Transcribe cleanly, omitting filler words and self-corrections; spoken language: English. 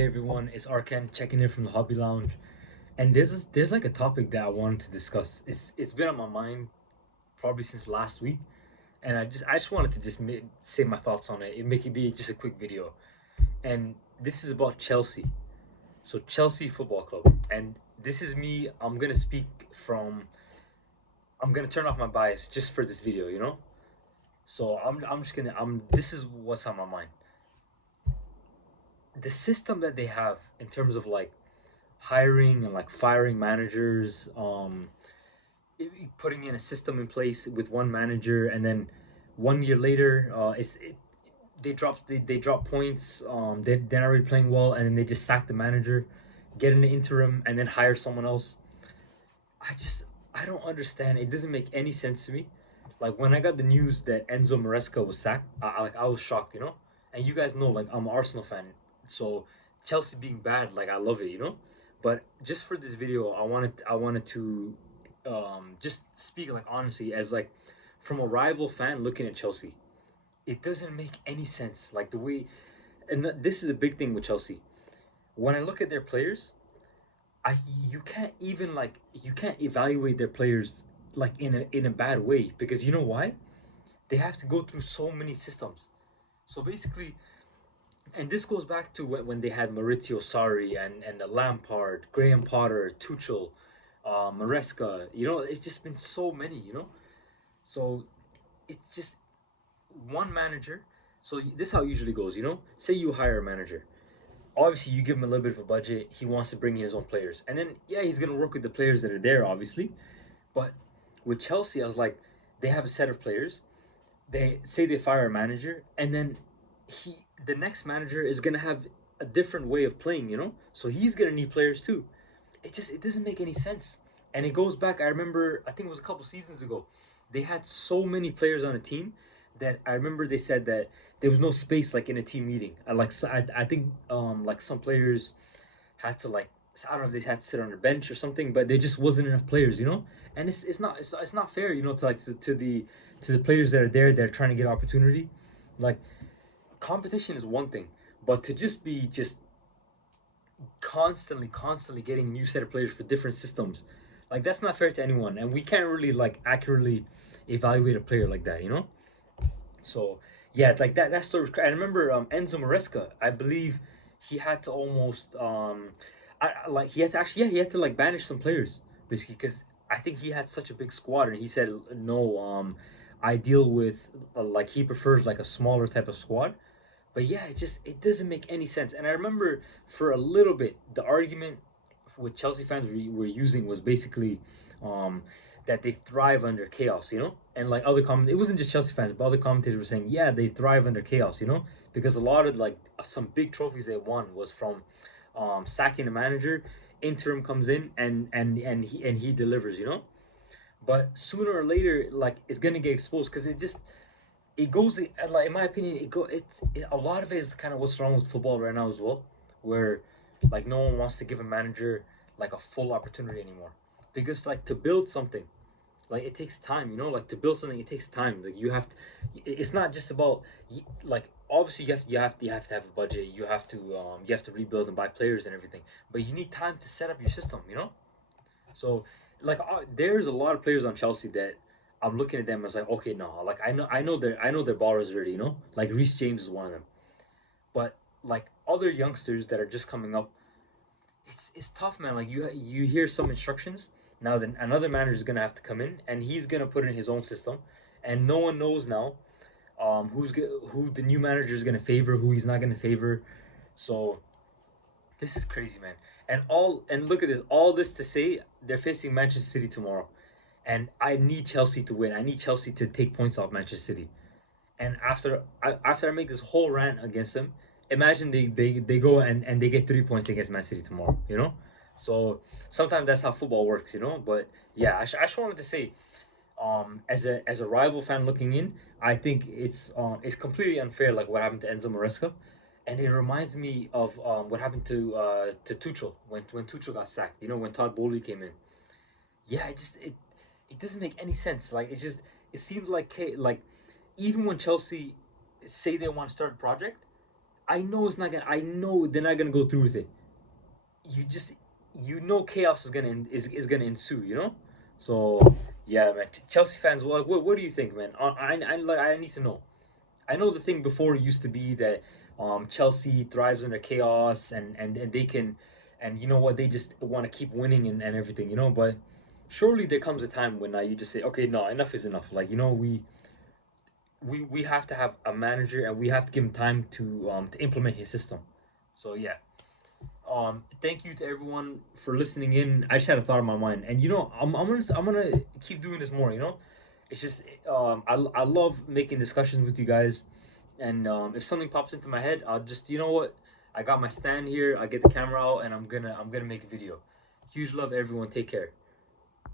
Hey everyone, it's Arkan checking in from the Hobby Lounge, and there's like a topic that I wanted to discuss. It's been on my mind probably since last week, and I just wanted to just say my thoughts on it. It make it be just a quick video, and this is about Chelsea. So Chelsea Football Club, and this is me. I'm gonna turn off my bias just for this video, you know. So I'm just gonna this is what's on my mind. The system that they have in terms of like hiring and like firing managers, putting in a system in place with one manager, and then 1 year later, they drop points. They're not really playing well, and then they just sack the manager, get in the interim, and then hire someone else. I just I don't understand. It doesn't make any sense to me. Like when I got the news that Enzo Maresca was sacked, I was shocked, you know. And you guys know, like I'm an Arsenal fan, so Chelsea being bad, like I love it, you know. But just for this video, I wanted to just speak like honestly as like from a rival fan looking at Chelsea. It doesn't make any sense. Like the way, and this is a big thing with Chelsea. When I look at their players, I you can't even like you can't evaluate their players like in a bad way because you know why? They have to go through so many systems. So basically, and this goes back to when they had Maurizio Sarri and Lampard, Graham Potter, Tuchel, Maresca. You know, it's just been so many. You know, so it's just one manager. So this is how it usually goes. You know, say you hire a manager. Obviously, you give him a little bit of a budget. He wants to bring in his own players, and then yeah, he's gonna work with the players that are there, obviously. But with Chelsea, I was like, they have a set of players. They say they fire a manager, and then the next manager is gonna have a different way of playing, you know. So he's gonna need players too. It doesn't make any sense. And it goes back. I remember, I think it was a couple seasons ago, they had so many players on a team that I remember they said that there was no space like in a team meeting. I think like some players had to like, I don't know if they had to sit on the bench or something, but there just wasn't enough players, you know. And it's not fair, you know, to like to the players that are there that are trying to get opportunity. Like competition is one thing, but to just be just constantly getting a new set of players for different systems, like that's not fair to anyone, and we can't really like accurately evaluate a player like that, you know. So yeah, like that story was. I remember Enzo Maresca. I believe he had to almost like he had to actually, yeah, he had to like banish some players basically because I think he had such a big squad, and he said no. I deal with like he prefers like a smaller type of squad. But yeah, it doesn't make any sense. And I remember for a little bit the argument with Chelsea fans were using was basically um, that they thrive under chaos, you know. And like other comment, it wasn't just Chelsea fans, but other commentators were saying, yeah, they thrive under chaos, you know, because a lot of like some big trophies they won was from sacking the manager, interim comes in and he delivers, you know. But sooner or later, like it's gonna get exposed because it goes like in my opinion a lot of it is kind of what's wrong with football right now as well, where like no one wants to give a manager like a full opportunity anymore because like to build something like it takes time, you know, like to build something it takes time. Like you have to, it's not just about like obviously you have to have a budget, you have to rebuild and buy players and everything, but you need time to set up your system, you know. So like there's a lot of players on Chelsea that I'm looking at them as like, okay, no, like I know their ballers already, you know, like Reece James is one of them. But like other youngsters that are just coming up, it's tough, man. Like you hear some instructions. Now then another manager is gonna have to come in and he's gonna put in his own system, and no one knows now who the new manager is gonna favor, who he's not gonna favor. So this is crazy, man. And look at this. All this to say they're facing Manchester City tomorrow, and I need Chelsea to win. I need Chelsea to take points off Manchester City. And after I make this whole rant against them, imagine they go and they get 3 points against Man City tomorrow. You know, so sometimes that's how football works. You know, but yeah, I just wanted to say, as a rival fan looking in, I think it's completely unfair like what happened to Enzo Maresca, and it reminds me of what happened to Tuchel when Tuchel got sacked. You know, when Todd Bowley came in. Yeah, it doesn't make any sense. Like it seems like even when Chelsea say they want to start a project, I know it's not gonna. I know they're not gonna go through with it. You just, chaos is is gonna ensue. So yeah, man. Chelsea fans, what do you think, man? I need to know. I know the thing before used to be that Chelsea thrives under chaos, and they can, and you know what, they just want to keep winning and everything, but surely there comes a time when you just say, okay, no, enough is enough. Like, we have to have a manager, and we have to give him time to implement his system. So yeah. Thank you to everyone for listening in. I just had a thought in my mind, and I'm gonna keep doing this more. It's just I love making discussions with you guys, and if something pops into my head, I'll just, what, I got my stand here. I get the camera out, and I'm gonna make a video. Huge love, everyone. Take care.